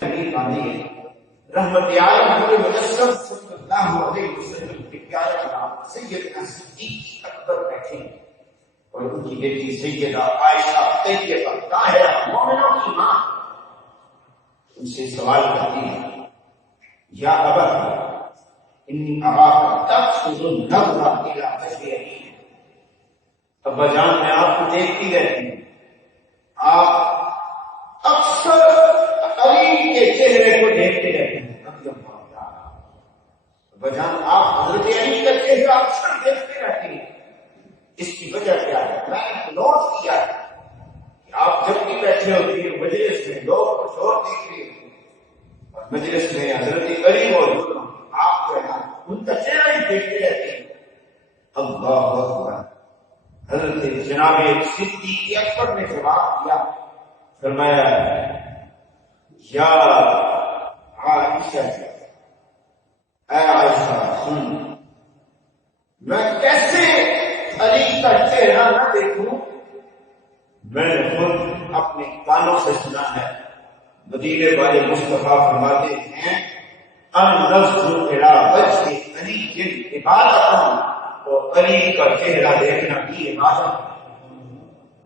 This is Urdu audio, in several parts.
رحمت عالم پورے مجسم صلی اللہ علیہ وسلم کے پیارے نام سیدنا صدیق اکبر بیٹھے اور ان کی بیٹی سیدہ عائشہ طیبہ طاہرہ مومنوں کی ماں ان سے سوال کرتی ہے، یا ابا انی اراک تقصد النظر الى وجه ابی، ابا جان میں آپ کو دیکھتی رہتی ہوں، آپ اکثر علی کے چہرے کو دیکھتے رہتے ہیں۔ ابا جان آپ حضرت علی کا چہرہ اکثر دیکھتے رہتے ہیں، اس کی وجہ کیا ہے؟ میں نے نوٹ کیا ہے کہ آپ جب بھی بیٹھے ہوتے ہیں مجلس میں لوگ کچھ اور دیکھ رہے ہوتے ہیں اور مجلس میں حضرت علی موجود ہوں، آپ جو ہے نا ان کا چہرہ ہی دیکھتے رہتے ہیں۔ اللہ اکبر۔ حضرت جناب صدیق اکبر نے جواب دیا، فرمایا یا عائشہ، اے عائشہ سن، میں کیسے علی کا چہرہ نہ دیکھوں؟ میں نے خود اپنے کانوں سے سنا ہے، مدینے والے مصطفیٰ فرماتے ہیں النظر الی وجہ علی عبادت، اور علی کا چہرہ دیکھنا بھی عبادت ہے،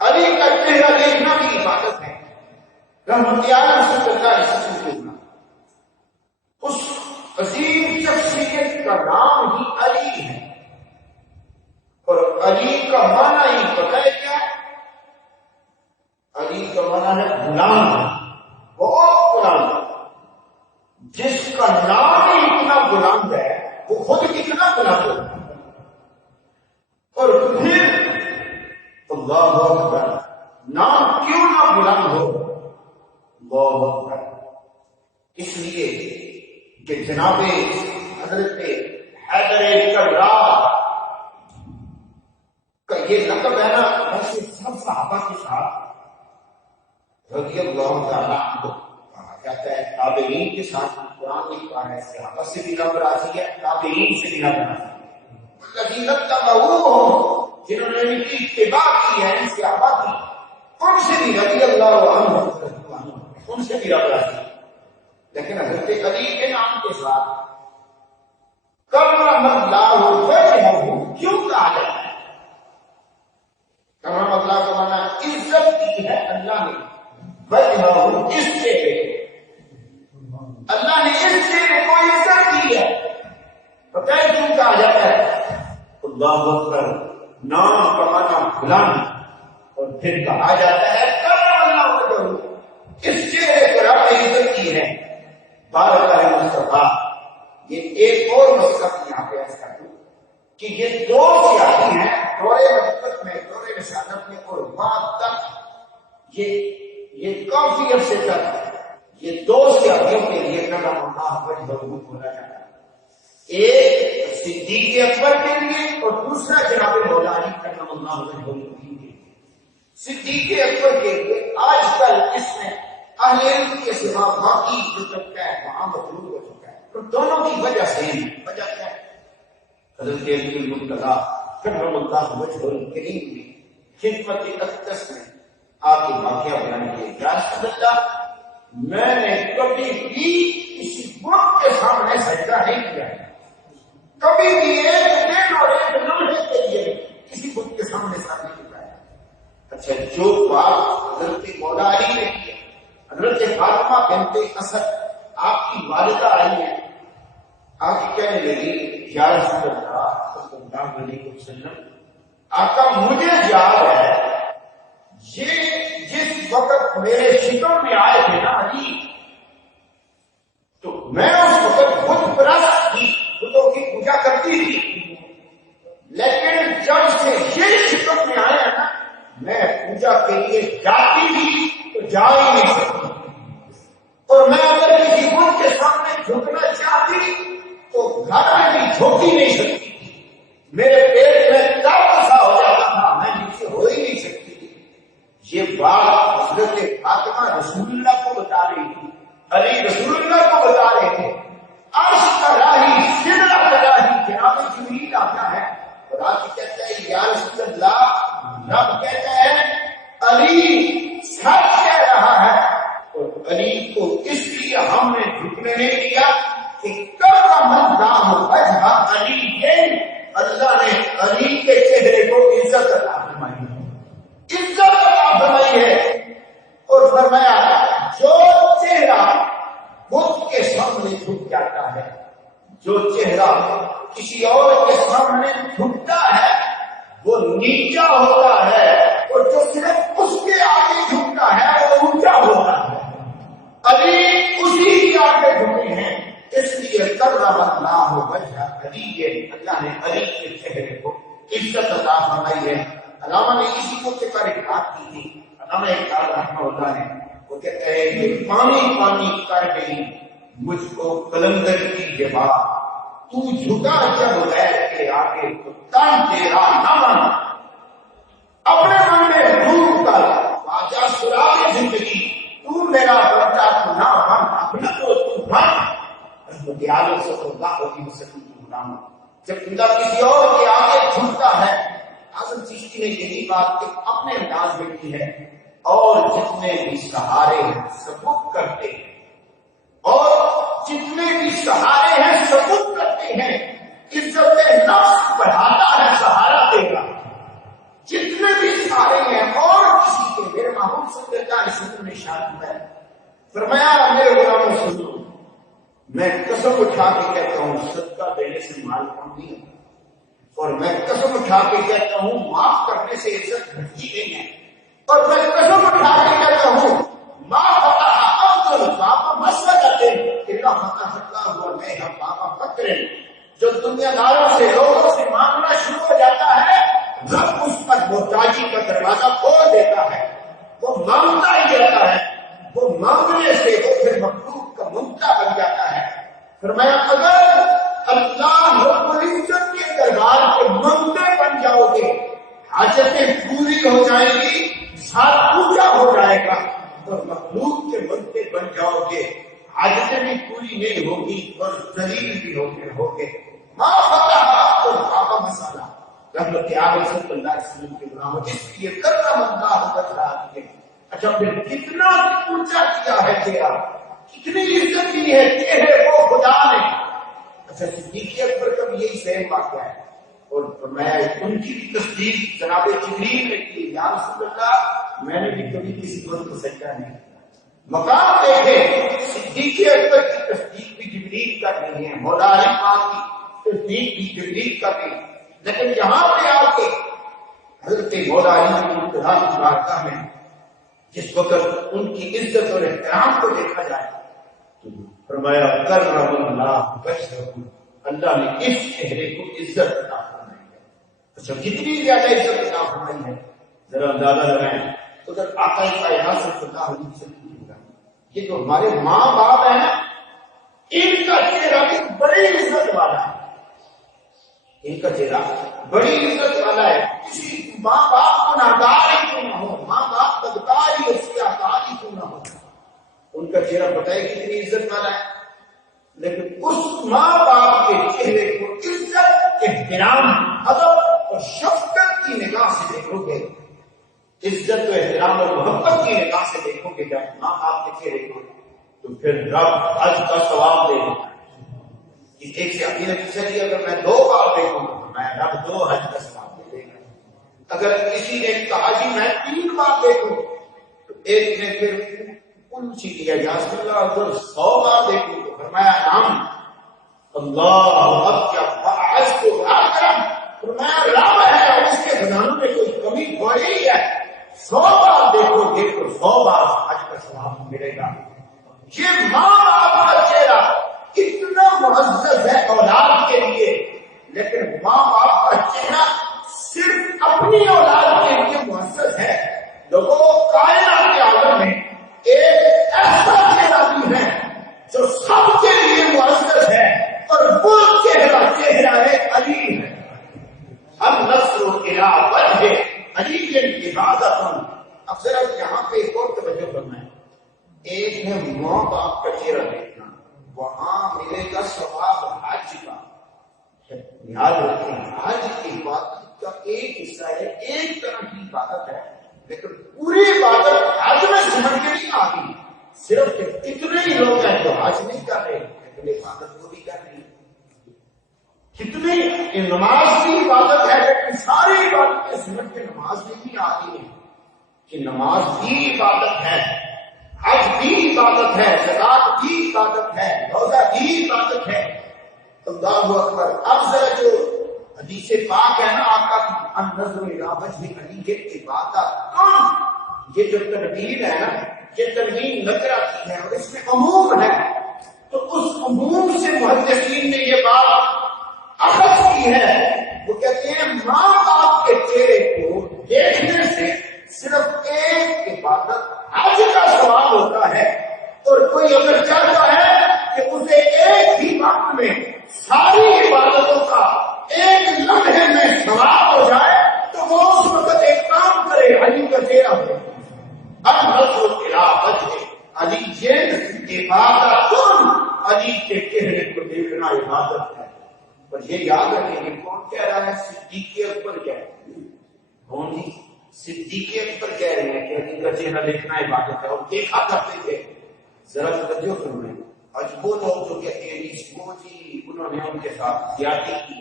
علی کا چہرہ دیکھنا بھی عبادت ہے۔ رحمت عالم صلی اللہ علیہ وسلم اس عظیم شخصیت کا نام ہی علی ہے، اور علی کا معنی ہی پتہ ہے کیا؟ علی کا معنی ہے غلام، بہت غلام۔ جس کا نام ہی اتنا بلند ہے وہ خود کتنا بلند ہے، اور پھر اللہ اکبر، نام کیوں نہ بلند ہو؟ اللہ اکبر، اس لیے کہ جناب حضرت حیدر کرار کا یہ لقب ہے نا، ویسے سب صحابہ کے ساتھ رضی اللہ تعالیٰ عنہ کہا جاتا ہے، تابعین کے ساتھ قرآن لکھا ہے، صحابہ سے بھی رب راضی ہے، تابعین سے بھی رب راضی ہے، الذین اتبعوہم، جنہوں نے ان کی اتباع کی ہے، ان صحابہ کی، ان سے بھی رضی اللہ عنہ، ان سے بھی رب راضی ہے۔ لیکن حضرت علی کے نام کے ساتھ کرم اللہ وجہہ کیوں کہا جاتا ہے؟ کرم اللہ کا معنی عزت کی ہے اللہ نے، وجہہ اس چہرے، اللہ نے اس چہرے کو عزت دی ہے۔ پتہ ہے کیوں کہا جاتا ہے؟ اللہ اکبر، نام کا معنی بلند، اور پھر کہا جاتا ہے کرم اللہ وجہہ، اس چہرے کو رب نے عزت کی ہے۔ بارک اللہ مصطفیٰ، یہ ایک اور مقصد یہاں پہ ایسا ہے کہ یہ دو سیاسی ہیں دور نبوت میں، دور رسالت میں، اور بعد تک یہ کافی عرصے تک یہ دو سیاسیوں کے لیے کرم اللہ وجہہ بولا جاتا ہے، ایک صدیق اکبر کے لیے اور دوسرا جناب مولا علی کرم اللہ وجہہ کے لیے۔ صدیق اکبر کے لیے آج کل اس میں اہل علم کے سوا باقی جو طبقہ ہے وہاں مطلوب ہو چکا ہے، تو دونوں کی وجہ سے ہے۔ وجہ کیا ہے؟ حضرت علی المرتضیٰ کرم اللہ وجہہ الکریم نے خدمت اقدس میں آ کے واقعہ بیان کیا، یا رسول اللہ میں نے کبھی بھی کسی بت کے سامنے سجدہ نہیں کیا ہے، کبھی بھی ایک دن اور ایک لمحے کے لیے کسی بت کے سامنے سر نہیں جھکایا۔ اچھا، جو بات حضرت مولا علی نے کی، حضرت فاطمہ بنت اسد آپ کی والدہ آئی ہے، آپ کہنے لگی یا رسول اللہ صلی اللہ علیہ وسلم، آقا مجھے یاد ہے یہ جس وقت میرے شکم میں آئے تھے نا علی، تو میں اس وقت بت پرست تھی، بتوں کی پوجا کرتی تھی، لیکن جب سے یہ شکم میں آئے نا میں پوجا کے لیے جاتی تھی تو جا ہی نہیں سکتی، اور میں اگر کسی بت کے سامنے جھکنا چاہتی تو گھر میں بھی جھوک ہی نہیں سکتی تھی، میرے پیٹ میں تب سا ہو جاتا تھا، میں نیچے ہو ہی نہیں سکتی تھی۔ یہ بات حضرت فاطمہ رسول اللہ کو بتا رہی تھی، علی رسول اللہ کو بتا رہے تھے۔ عرش کا راہی، سدرہ کا راہی جناب جبریل آتا ہے اور آج کہتا ہے یا رسول اللہ، رب کہتا ہے علی سچ کہہ رہا ہے، اور علی کو کو اس لیے ہم نے جھکنے نہیں دیا کہ کرم اللہ وجہ علی، اللہ نے علی کے چہرے کو عزت عطا فرمائی ہے، عزت عطا فرمائی ہے، اور فرمایا جو چہرہ بت کے سامنے جھک جاتا ہے، جو چہرہ کسی اور کے سامنے جھکتا ہے وہ نیچا ہوتا ہے، اور جو صرف اس کے آگے جھکتا ہے وہ اونچا ہوتا ہے۔ علی اسی کے آگے جھکے ہیں، اس لیے کرم اللہ وجہ علی، اللہ نے علی کے چہرے کو عزت عطا فرمائی ہے۔ علامہ نے اسی موقع پر ایک بات کی تھی، علامہ اقبال رحمہ اللہ نے، وہ کہتے ہیں کہ پانی پانی کر گئی مجھ کو قلندر کی جبا، تو جھکا جب غیر کے آگے تو تن تیرا نہ من، اپنے من میں ڈوب کر واجہ سراغ زندگی، تو میرا بچہ تو نہ بن، اپنا تو بن۔ رحمت عالم صلی اللہ علیہ وسلم کی غلام، جب بندہ کسی اور کے آگے جھکتا ہے، اعظم چشتی نے یہی بات کہ اپنے انداز میں کی ہے، اور جتنے بھی سہارے ہیں سبق کرتے ہیں، اور جتنے بھی سہارے ہیں سبق کرتے ہیں، عزت نفس بڑھاتا ہے سہارا دے گا، جتنے بھی سہارے ہیں اور کسی کے، میرے محبوب صلی اللہ علیہ وسلم نے ارشاد ہے، فرمایا میرے غلاموں سنو، میں قسم اٹھا کے کہتا ہوں صدقہ دینے سے مال کم نہیں ہے، اور میں قسم اٹھا کے کہتا ہوں معاف کرنے سے عزت گھٹتی نہیں ہے، اور میں قسم اٹھا کے کہتا ہوں ما فتح عبد باب مسجد الا فتح اللہ علیہ باب فقر، جو دنیا داروں سے، لوگوں سے مانگنا شروع ہو جاتا ہے، رب اس پر محتاجی کا دروازہ کھول دیتا ہے، وہ مانگتا ہی رہتا ہے، وہ مانگنے سے وہ پھر مخلوق کا ممتا بن جاتا ہے۔ فرمایا اگر اللہ رب العزت کے دربار کے ممتے بن جاؤ گے، حاجتیں پوری ہو جائیں گی، ساتھ پوجا ہو جائے گا، اور مخلوق کے ممتے بن جاؤ گے، حاجتیں بھی پوری نہیں ہوگی اور ذلیل بھی ہوگے۔ ما فتح اور بابا مسالہ رحمت عالم صلی اللہ علیہ وسلم کے غلام، اس لیے کرم اللہ وجہ علی۔ اچھا پھر کتنا اونچا کیا ہے تیرا، کتنی عزت کی ہے چہرے کو خدا نے۔ اچھا صدیق اکبر کا بھی یہی سیم واقعہ ہے، اور فرمایا ان کی بھی تصدیق جناب جبریل نے کی، یا رسول اللہ میں نے بھی کبھی کسی بت کو سجدہ نہیں کیا۔ مقام دیکھے صدیق اکبر کی تصدیق بھی جبریل کا نہیں ہے، مولا علی پاک کی تصدیق بھی جبریل کا بھی، لیکن یہاں پہ آ کے حضرت مولا علی کی ابتدا کی بارگاہ میں جس وقت ان کی عزت اور احترام کو دیکھا جائے تو فرمایا کرم اللہ وجہہ، اللہ نے اس چہرے کو عزت عطا فرمائی ہے۔ اچھا کتنی زیادہ عزت عطا فرمائی ہے ذرا اندازہ لگائیں۔ ادھر آقا کائنات صلی اللہ علیہ وسلم کی، یہ جو ہمارے ماں باپ ہیں ان کا چہرہ بھی بڑی عزت والا ہے، ان کا چہرہ بڑی عزت والا ہے۔ کسی ماں باپ کو نادار ہی کیوں نہ ہو، ماں باپ بدکار ہی ہو، سیاہکار ہی کیوں نہ ہو، ان کا چہرہ پتہ ہے کتنی عزت والا ہے، لیکن اس ماں باپ کے چہرے کو عزت، احترام، ادب اور شفقت کی نگاہ سے دیکھو گے، عزت و احترام اور محبت کی نگاہ سے دیکھو گے جب ماں باپ کے چہرے کو، تو پھر رب حج کا ثواب دے گا۔ ایک سے اپنی نے پوچھا جی اگر میں 2 بار دیکھوں تو میں رب 2 حج کا ثواب دے گا۔ اگر کسی نے کہا جی میں 3 بار دیکھوں تو ایک نے پھر پوچھ لیا یا رسول اللہ اگر 100 بار دیکھوں تو فرمایا نام اللہ اکبر حج کو کرم، فرمایا رب ہے اور اس کے خزانوں میں کوئی کمی تھوڑی ہے، 100 بار دیکھو گے تو 100 بار حج کا ثواب ملے گا۔ یہ ماں باپ کا چہرہ اتنا معزز ہے اولاد کے لیے، لیکن ماں باپ کا چہرہ صرف اپنی اولاد کے لیے معزز ہے۔ لوگوں کائنات کے عالم میں ایک ایسا چہرہ بھی ہے جو سب کے لیے معزز ہے، اور وہ چہرہ علی ہے۔ ہم نصر الی وجہ علی کی عبادت۔ اب ذرا یہاں پہ ایک اور توجہ کرنا ہے، ایک ہے ماں باپ کا چہرہ دیکھنا، وہاں ملے گا ثواب حج کا، یاد رکھیں حج کی عبادت کا ایک حصہ ہے، ایک طرح کی عبادت ہے، لیکن پوری عبادت حج میں سمجھ کے نہیں آتی، صرف اتنے ہی لوگ ہیں جو حج نہیں کر رہے لیکن عبادت کو بھی کر رہے ہیں. کتنی نماز کی عبادت ہے لیکن ساری عبادتیں سمجھ کے نماز میں بھی آتی ہیں کہ نماز بھی عبادت ہے، حج بھی عبادت ہے، زکات بھی عبادت ہے، روزہ بھی عبادت ہے. اللہ اکبر. اب ذرا جو حدیث پاک ہے نا آقا کی النظر الی وجہ علی کی عبادت، یہ جو تنوین ہے نا یہ تنوین نکرہ کی ہے اور اس میں عموم ہے، تو اس عموم سے محدثین نے یہ بات اخذ کی ہے. وہ کہتے ہیں ماں باپ کے چہرے کو دیکھنے سے صرف ایک عبادت حج کا ثواب ہوتا ہے، اور کوئی اگر چاہتا ہے کہ اسے ایک ہی وقت میں ساری عبادتوں کا ایک لمحے میں ثواب ہو جائے تو وہ اس وقت ایک کام کرے، علی کا چہرہ ہو علی یہ عبادت، علی کے چہرے کو دیکھنا عبادت ہے. اور یہ یاد رکھیں گے کون کہہ رہا ہے؟ صدیق اکبر کہہ رہے ہیں. کون جی؟ صدیق اکبر کہہ رہے ہیں کہ علی کا چہرہ دیکھنا عبادت ہے، اور دیکھا کرتے تھے. ذرا توجہ فرمائیں. آج وہ لوگ جو کہتے ہیں وہ جی انہوں نے ان کے ساتھ زیادتی کی،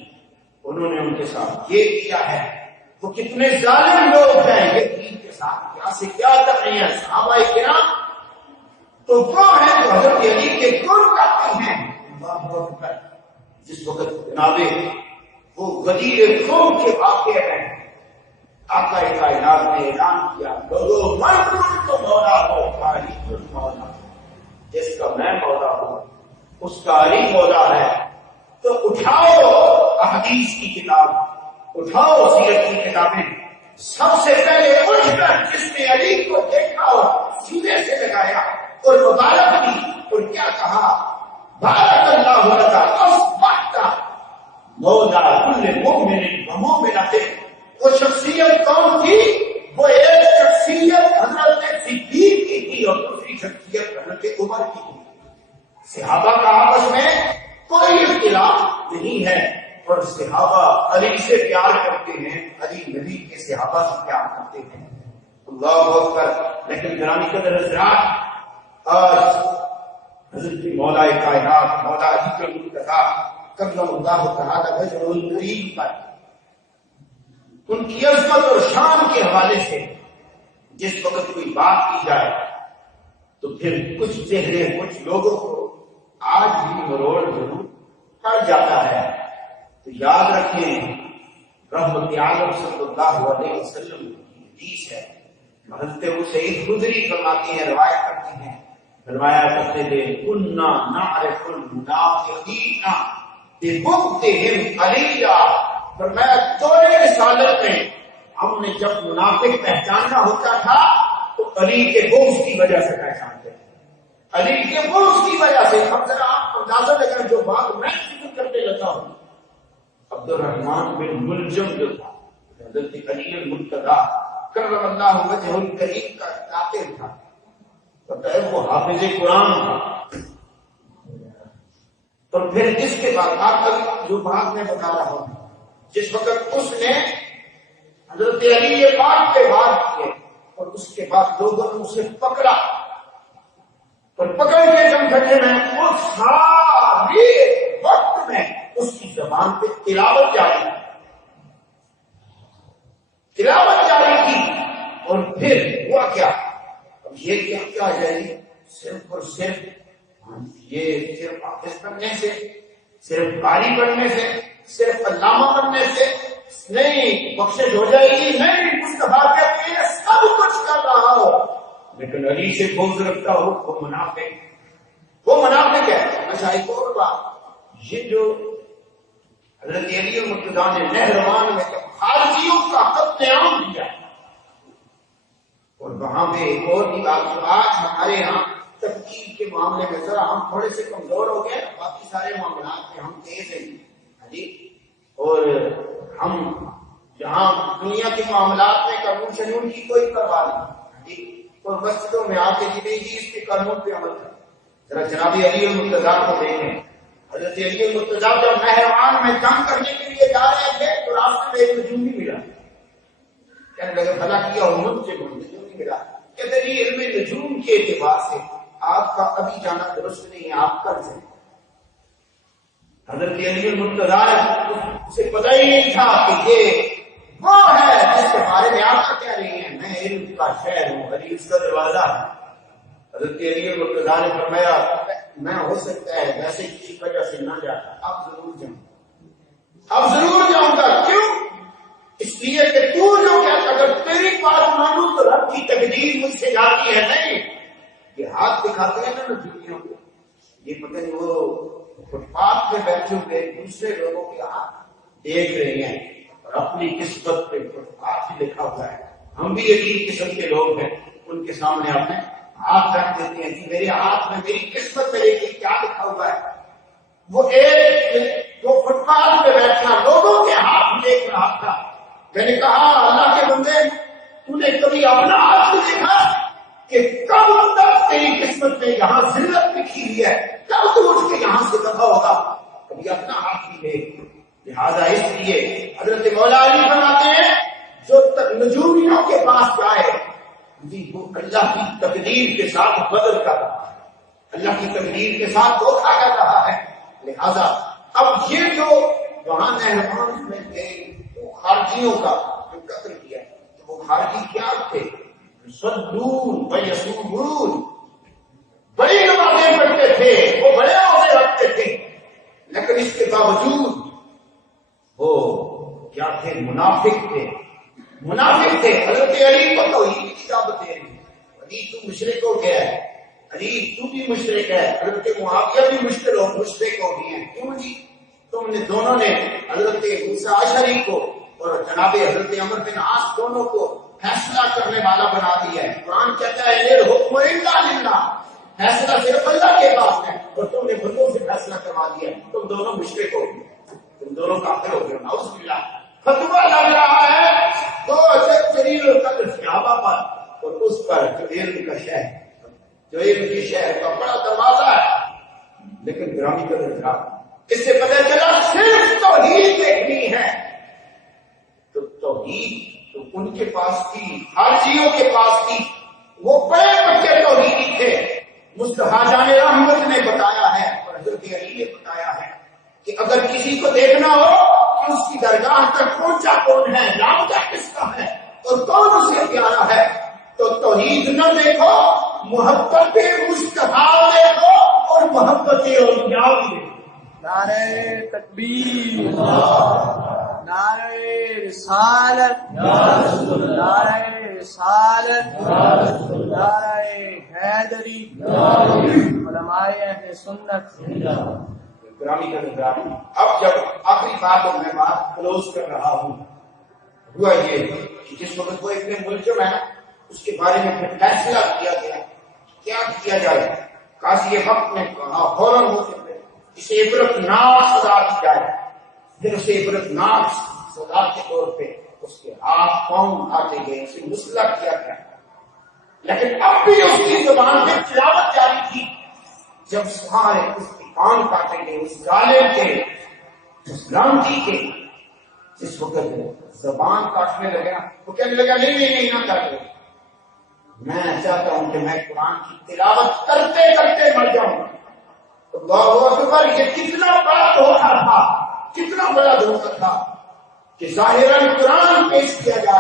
انہوں نے ان کے ساتھ یہ کیا ہے، وہ کتنے ظالم لوگ ہیں، یہ دین کے ساتھ کیا سے کیا کر رہے ہیں صحابہ کرام. تو وہ ہیں جو حضرت علی کے گن کرتے ہیں. اللہ اکبر. جس وقت جناب وہ غدیر قوم کے واقعے ہیں، آقا کائنات نے اعلان کیا لوگوں من تو مولا ہو خالی مولا، جس کا میں مولا ہوں اس کا علی مولا ہے. تو اٹھاؤ احادیث کی کتاب، اٹھاؤ سیرت کی کتابیں، سب سے پہلے اٹھ کر جس نے علی کو دیکھا اور سینے سے لگایا اور مبارک دی اور کیا کہا، بارک اللہ لک اصبحت مولا کل مؤمن و مؤمنۃ. وہ شخصیت کون تھی؟ وہ ایک شخصیت حضرت صدیق کی تھی اور دوسری شخصیت حضرت عمر کی تھی. صحابہ کا آپس میں کوئی اختلاف نہیں ہے اور صحابہ علی سے پیار کرتے ہیں، علی نبی کے صحابہ سے پیار کرتے ہیں. اللہ اکبر. لیکن گرامی قدر حضرات، آج حضرت مولا کائنات مولا علی کے منتخب کرم اللہ تعالی وجہہ الکریم پر ان کی عظمت اور شان کے حوالے سے جس وقت کوئی بات کی جائے تو پھر کچھ چہرے کچھ لوگوں کو آج بھی مروڑ ضرور پڑ جاتا ہے. تو یاد رکھیں رحمت عالم صلی اللہ علیہ وسلم کی حدیث ہے، حضرت سعید خدری فرماتے ہیں، روایت کرتے ہیں، فرمایا کرتے تھے کنا نعرف المنافقین ببغضهم علیہ. فرمایا دور رسالت میں ہم نے جب منافق پہچاننا ہوتا تھا تو علی کے بغض کی وجہ سے پہچانتے تھے، علی کے بغض کی وجہ سے. ہم ذرا آپ کو اندازہ لگا جو بات میں ذکر کرتے رہتا ہوں، عبد الرحمن بن ملجم جو تھا حضرت علی المرتضی کرم اللہ وجہہ الکریم کا کاتب تھا، وہ حافظ قرآن تھا. اور پھر اس کے بعد آپ تک جو بات میں بتا رہا ہوں، جس وقت اس نے حضرت علی یہ بات پہ بات کیے اور اس کے بعد لوگوں نے اسے پکڑا اور پکڑ کے جب گھٹے میں وہ سارے وقت میں اس کی زبان پہ تلاوت جاری کی. اور پھر ہوا کیا؟ اب یہ کیا جائے گی؟ صرف اور صرف یہ صرف حافظ بننے سے، صرف قاری بننے سے، صرف علامہ بننے سے نہیں بخشش ہو جائے گی. نہیں، مصطفیٰ کہتے ہیں سب کچھ کر رہا ہو لیکن علی سے بغض رکھتا ہو وہ منافق ہے. اچھا ایک اور بات، یہ جو حضرت علی المرتضیٰ نے نہروان میں خارجیوں کا قتل عام کیا اور وہاں پہ ایک اور بھی بات، آج ہمارے یہاں تفکیر کے معاملے میں ذرا ہم تھوڑے سے کمزور ہو گئے، باقی سارے معاملات میں ہم تیز ہیں جی. اور ہم جہاں دنیا کے معاملات میں قانون شنون کی کوئی پرواہ نہیں جی، اور مسجدوں میں آ کے جی اس کے قانون پہ عمل کریں. ذرا جناب علی المرتضیٰ کو دیکھیں. حضرت علی المرتضیٰ جب نہروان میں جنگ کرنے کے لیے جا رہے تھے تو راستے میں ایک نجوم بھی ملا، کہنے لگے بھلا کیا مجھ سے نجوم نہیں ملا. کہتے جی علم نجوم کے اعتبار سے آپ کا ابھی جانا درست نہیں ہے، آپ کل سے حضرت علی المرتضیٰ اسے پتہ ہی نہیں تھا کہ یہ وہ ہے جس کے بارے میں آپ کہہ رہی ہیں میں علم کا شہر ہوں، علی اس کا دروازہ ہے۔ حضرت علی المرتضیٰ نے فرمایا میں ہو سکتا ہے ویسے کسی وجہ سے نہ جاتا، اب ضرور جاؤں، اب ضرور جاؤں گا۔ کیوں؟ اس لیے کہ تو جو کہتا اگر تیری بات مانوں تو رب کی تقدیر مجھ سے جاتی ہے نہیں۔ یہ ہاتھ دکھاتے ہیں نا نجومیوں کو، یہ پتہ نہیں وہ فٹ پاتھ پہ بیٹھے ہوئے دوسرے لوگوں کے ہاتھ دیکھ رہے ہیں اور اپنی قسمت پہ فٹ پاتھ ہی لکھا ہوا ہے۔ ہم بھی عجیب قسم کے لوگ ہیں، ان کے سامنے اپنے ہاتھ رکھ دیتے ہیں کہ میرے ہاتھ میں میری قسمت میں دیکھیے کیا لکھا ہوا ہے۔ وہ ایک جو فٹ پاتھ پہ بیٹھا لوگوں کے ہاتھ دیکھ رہا تھا، میں نے کہا اللہ کے بندے تو نے کبھی اپنا ہاتھ دیکھا کہ کب تک تیری قسمت میں یہاں ذلت لکھی ہوئی ہے، کب تو اٹھ کے یہاں سے دفع ہوگا؟ کبھی اپنا ہاتھ بھی دیکھ۔ لہٰذا اس لیے حضرت مولا علی فرماتے ہیں جو نجومیوں کے پاس جائے جی وہ اللہ کی تقدیر کے ساتھ بدل کر رہا ہے، اللہ کی تقدیر کے ساتھ دھوکا کر رہا ہے۔ لہذا اب یہ جو وہاں مہمان میں تھے وہ خارجیوں کا جو قتل کیا، تو وہ خارجی کیا تھے؟ صدون ویسومون، بڑی نمازیں پڑھتے تھے، وہ بڑے عہدے رکھتے تھے، لیکن اس کے باوجود وہ کیا تھے؟ منافق تھے، منافق تھے۔ حضرت علی کو توحید کی دعوت دے رہی، علی تو مشرک ہو گیا ہے، علی تو بھی مشرک ہے، حضرت معاویہ بھی مشرک ہو گئے ہیں۔ کیوں جی؟ تم نے دونوں نے حضرت موسیٰ اشعری کو اور جناب حضرت عمر بن عاص دونوں کو فیصلہ کرنے والا بنا دیا ہے۔ قرآن کہتا ہے الحکم الا للہ، فیصلہ صرف اللہ کے پاس ہے، اور تم نے بندوں سے فیصلہ کروا دیا، تم دونوں مشرک ہو گئے، تم دونوں کافر ہو گئے۔ نعوذ باللہ۔ فتویٰ لگ رہا ہے تو جلیل القدر صحابہ پر اور اس پر جو علم کا شہر، جو علم کے شہر کا بڑا دروازہ ہے، لیکن گرامی قدر خراب۔ اس سے پتہ چلا صرف توحید دیکھنی ہے تو توحید تو ان کے پاس تھی، خارجیوں کے پاس تھی، وہ بڑے بچے توحیدی تھے۔ مصطفیٰ جان رحمت نے بتایا ہے اور حضرت علی نے بتایا ہے کہ اگر کسی کو دیکھنا ہو کہ اس کی درگاہ تک پہنچا کون ہے، رابطہ کس کا ہے اور کون اسے پیارا ہے، تو توحید نہ دیکھو، محبت مصطفیٰ دیکھو اور محبت اولیاء بھی دیکھو۔ نعرہ تکبیر، نعرہ رسالت، نعرہ رسالت، نعرہ حیدری، علماء اہل سنت۔ گرامی کا نظام۔ اب جب آخری بات اور میں بات کلوز کر رہا ہوں، ہوا یہ کہ جس وقت وہ اتنے ملزم ہے اس کے بارے میں پھر فیصلہ کیا گیا کیا کیا جائے۔ قاضی وقت نے کہا فوراً ہو سکتے اسے عبرت ناک سزا دی جائے، پھر اسے عبرت ناک سزا کے طور پہ اس کے ہاتھ پاؤں کاٹے گئے، اسے مسلح کیا گیا، لیکن اب بھی اس کی زبان میں تلاوت جاری تھی۔ جب سارے اس کے کان کاٹے گئے، اس ظالم کے، اس لعنتی کے، جس وقت زبان کاٹنے لگا وہ کہنے لگا نہیں نہیں نہیں نہ کاٹو، میں چاہتا ہوں کہ میں قرآن کی تلاوت کرتے کرتے مر جاؤں۔ اللہ اکبر۔ یہ کتنا بڑا دھوکہ تھا، کتنا بڑا دھوکہ تھا کہ ظاہراً قرآن پیش کیا جا